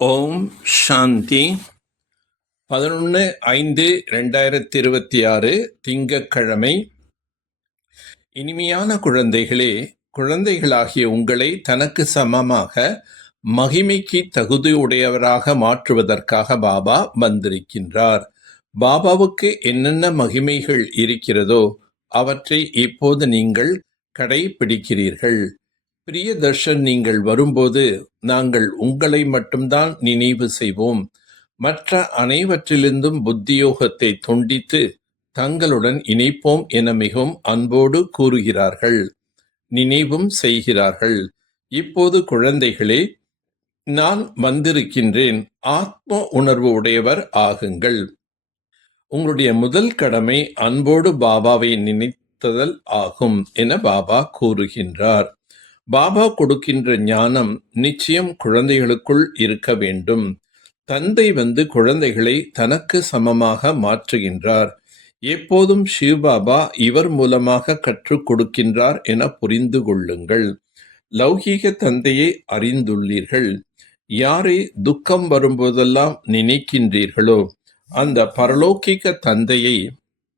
ஓம் சாந்தி. 11/5/2026 திங்கட்கிழமை. இனிமையான குழந்தைகளே, குழந்தைகளாகிய உங்களை தனக்கு சமமாக மகிமைக்கு தகுதியுடையவராக மாற்றுவதற்காக பாபா வந்திருக்கின்றார். பாபாவுக்கு என்னென்ன மகிமைகள் இருக்கிறதோ அவற்றை இப்போது நீங்கள் கடைபிடிக்கிறீர்கள். பிரியதர்ஷன், நீங்கள் வரும்போது நாங்கள் உங்களை மட்டும்தான் நினைவு செய்வோம். மற்ற அனைவற்றிலிருந்தும் புத்தியோகத்தை துண்டித்து தங்களுடன் இணைப்போம் என மிகவும் அன்போடு கூறுகிறார்கள், நினைவும் செய்கிறார்கள். இப்போது குழந்தைகளே, நான் வந்திருக்கின்றேன், ஆத்ம உணர்வு உடையவர் ஆகுங்கள். உங்களுடைய முதல் கடமை அன்போடு பாபாவை நினைத்தல் ஆகும் என பாபா கூறுகின்றார். பாபா கொடுக்கின்ற ஞானம் நிச்சயம் குழந்தைகளுக்குள் இருக்க வேண்டும். தந்தை வந்து குழந்தைகளை தனக்கு சமமாக மாற்றுகின்றார். எப்போதும் சிவபாபா இவர் மூலமாக கற்றுக் கொடுக்கின்றார் என புரிந்து கொள்ளுங்கள். லௌகீக தந்தையை அறிந்துள்ளீர்கள். யாரை துக்கம் வரும்போதெல்லாம் நினைக்கின்றீர்களோ அந்த பரலோகிக தந்தையை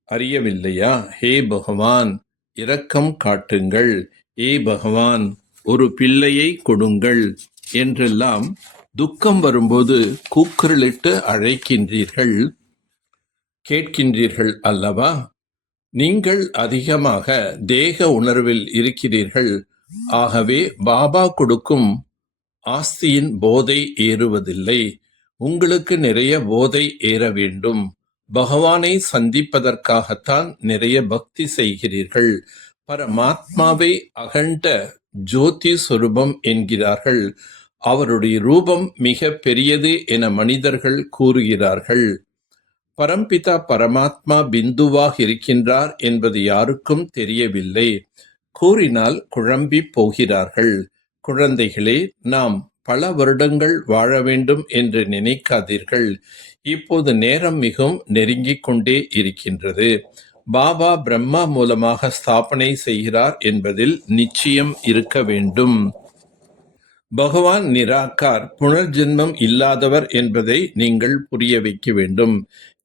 அறியவில்லையா? ஹே பகவான், இரக்கம் காட்டுங்கள். ஏ பகவான், ஒரு பிள்ளையை கொடுங்கள் என்றெல்லாம் துக்கம் வரும்போது கூக்குரலிட்டு அழைக்கின்றீர்கள், கேட்கின்றீர்கள் அல்லவா? நீங்கள் அதிகமாக தேக உணர்வில் இருக்கிறீர்கள். ஆகவே பாபா கொடுக்கும் ஆஸ்தியின் போதை ஏறுவதில்லை. உங்களுக்கு நிறைய போதை ஏற வேண்டும். பகவானை சந்திப்பதற்காகத்தான் நிறைய பக்தி செய்கிறீர்கள். பரமாத்மாவை அகண்ட ஜோதி சொரூபம் என்கிறார்கள். அவருடைய ரூபம் மிக பெரியது என மனிதர்கள் கூறுகிறார்கள். பரம்பிதா பரமாத்மா பிந்துவாக இருக்கின்றார் என்பது யாருக்கும் தெரியவில்லை. கூறினால் குழம்பி போகிறார்கள். குழந்தைகளே, நாம் பல வருடங்கள் வாழ வேண்டும் என்று நினைக்காதீர்கள். இப்போது நேரம் மிகவும் நெருங்கிக் கொண்டே இருக்கின்றது. பாபா பிரம்மா மூலமாக ஸ்தாபனை செய்கிறார் என்பதில் நிச்சயம் இருக்க வேண்டும். பகவான் நிராகார், புனர்ஜென்மம் இல்லாதவர் என்பதை நீங்கள் புரிய வைக்க வேண்டும்.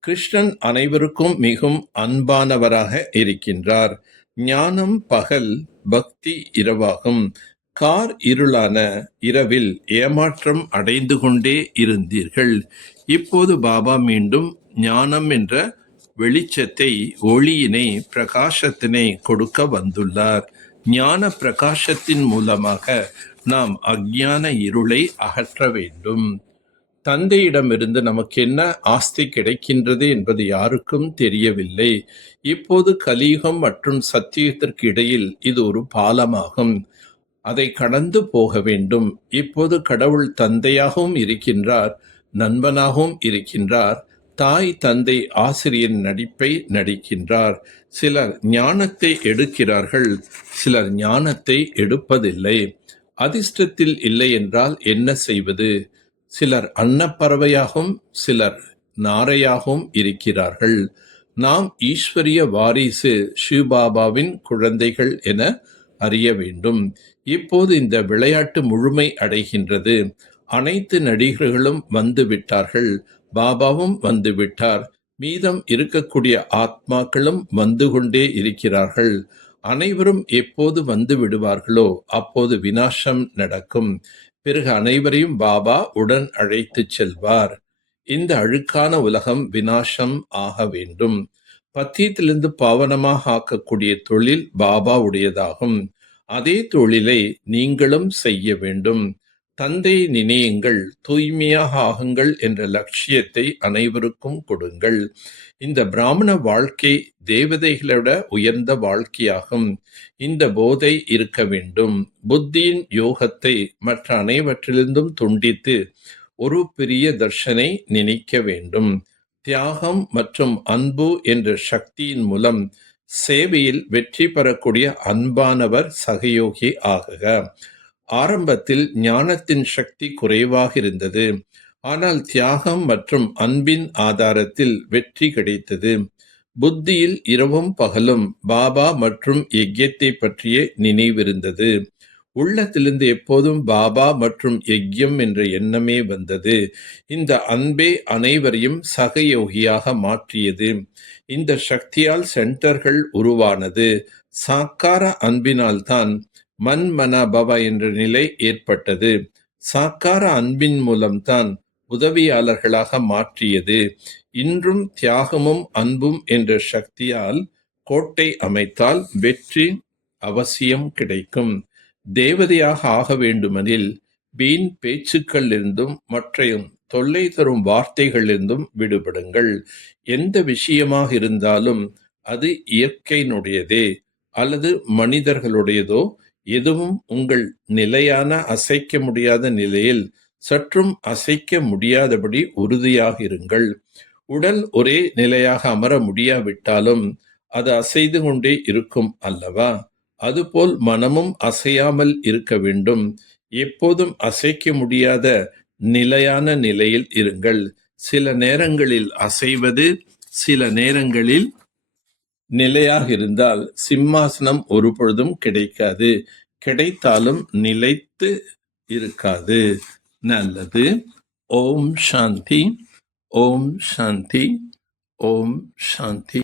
கிருஷ்ணன் அனைவருக்கும் மிகவும் அன்பானவராக இருக்கின்றார். ஞானம் பகல், பக்தி இரவாகும். கார் இருளான இரவில் ஏமாற்றம் அடைந்து கொண்டே இருந்தீர்கள். இப்போது பாபா மீண்டும் ஞானம் என்ற வெளிச்சத்தை, ஒளியினை, பிரகாசத்தினை கொடுக்க வந்துள்ளார். ஞான பிரகாசத்தின் மூலமாக நாம் அஞ்ஞான இருளை அகற்ற வேண்டும். தந்தையிடமிருந்து நமக்கு என்ன ஆஸ்தி கிடைக்கின்றது என்பது யாருக்கும் தெரியவில்லை. இப்போது கலியுகம் மற்றும் சத்தியத்திற்கு இடையில் இது ஒரு பாலமாகும். அதை கடந்து போக வேண்டும். இப்போது கடவுள் தந்தையாகவும் இருக்கின்றார், நண்பனாகவும் இருக்கின்றார். தாய் தந்தை ஆசிரியர் நடிப்பை நடிக்கின்றார். சிலர் ஞானத்தை எடுக்கிறார்கள், சிலர் ஞானத்தை எடுப்பதில்லை. அதிர்ஷ்டத்தில் இல்லை என்றால் என்ன செய்வது? சிலர் அன்னப்பறவையாகவும் சிலர் நாரையாகவும் இருக்கிறார்கள். நாம் ஈஸ்வரிய வாரிசு, சிவபாபாவின் குழந்தைகள் என அறிய வேண்டும். இப்போது இந்த விளையாட்டு முழுமை அடைகின்றது. அனைத்து நடிகர்களும் வந்து விட்டார்கள். பாபாவும் வந்து விட்டார். மீதம் இருக்கக்கூடிய ஆத்மாக்களும் வந்து கொண்டே இருக்கிறார்கள். அனைவரும் எப்போது வந்து விடுவார்களோ அப்போது வினாசம் நடக்கும். பிறகு அனைவரையும் பாபா உடன் அழைத்து செல்வார். இந்த அழுக்கான உலகம் வினாசம் ஆக வேண்டும். பத்தியத்திலிருந்து பாவனமாக ஆக்கக்கூடிய தொழில் பாபா உடையதாகும். அதே தொழிலை நீங்களும் செய்ய வேண்டும். தந்தை நினையுங்கள், தூய்மையாக ஆகுங்கள் என்ற லட்சியத்தை அனைவருக்கும் கொடுங்கள். இந்த பிராமண வாழ்க்கை தேவதைகளோட உயர்ந்த வாழ்க்கையாகும். இந்த போதை இருக்க வேண்டும். புத்தியின் யோகத்தை மற்ற அனைவற்றிலிருந்தும் துண்டித்து ஒரு பெரிய தர்ஷனை நினைக்க வேண்டும். தியாகம் மற்றும் அன்பு என்ற சக்தியின் மூலம் சேவையில் வெற்றி பெறக்கூடிய அன்பானவர் சகயோகி ஆகுக. ஆரம்பத்தில் ஞானத்தின் சக்தி குறைவாக இருந்தது. ஆனால் தியாகம் மற்றும் அன்பின் ஆதாரத்தில் வெற்றி கிடைத்தது. புத்தியில் இரவும் பகலும் பாபா மற்றும் யஜ்யத்தை பற்றிய நினைவிருந்தது. உள்ளத்திலிருந்து எப்போதும் பாபா மற்றும் யக்ஞம் என்ற எண்ணமே வந்தது. இந்த அன்பே அனைவரையும் சகயோகியாக மாற்றியது. இந்த சக்தியால் சென்டர்கள் உருவானது. சாக்கார அன்பினால்தான் மன் மன பவ என்ற நிலை ஏற்பட்டது. சாக்கார அன்பின் மூலம்தான் உதவியாளர்களாக மாற்றியது. இன்றும் தியாகமும் அன்பும் என்ற சக்தியால் கோட்டை அமைத்தால் வெற்றி அவசியம் கிடைக்கும். தேவதையாக ஆக வேண்டுமெனில் வீண் பேச்சுக்களிலிருந்தும் மற்றையும் தொல்லை தரும் வார்த்தைகளிலிருந்தும் விடுபடுங்கள். எந்த விஷயமாக இருந்தாலும் அது இயற்கையினுடையதே அல்லது மனிதர்களுடையதோ எதுவும் உங்கள் நிலையான அசைக்க முடியாத நிலையில் சற்றும் அசைக்க முடியாதபடி உறுதியாக இருங்கள். உடல் ஒரே நிலையாக அமர முடியாவிட்டாலும் அது அசைது கொண்டே இருக்கும் அல்லவா? அதுபோல் மனமும் அசையாமல் இருக்க வேண்டும். எப்போதும் அசைக்க முடியாத நிலையான நிலையில் இருங்கள். சில நேரங்களில் அசைவது, சில நேரங்களில் நிலையாக இருந்தால் சிம்மாசனம் ஒரு பொழுதும் கிடைக்காது. கிடைத்தாலும் நிலைத்து இருக்காது. நல்லது. ஓம் சாந்தி, ஓம் சாந்தி, ஓம் சாந்தி.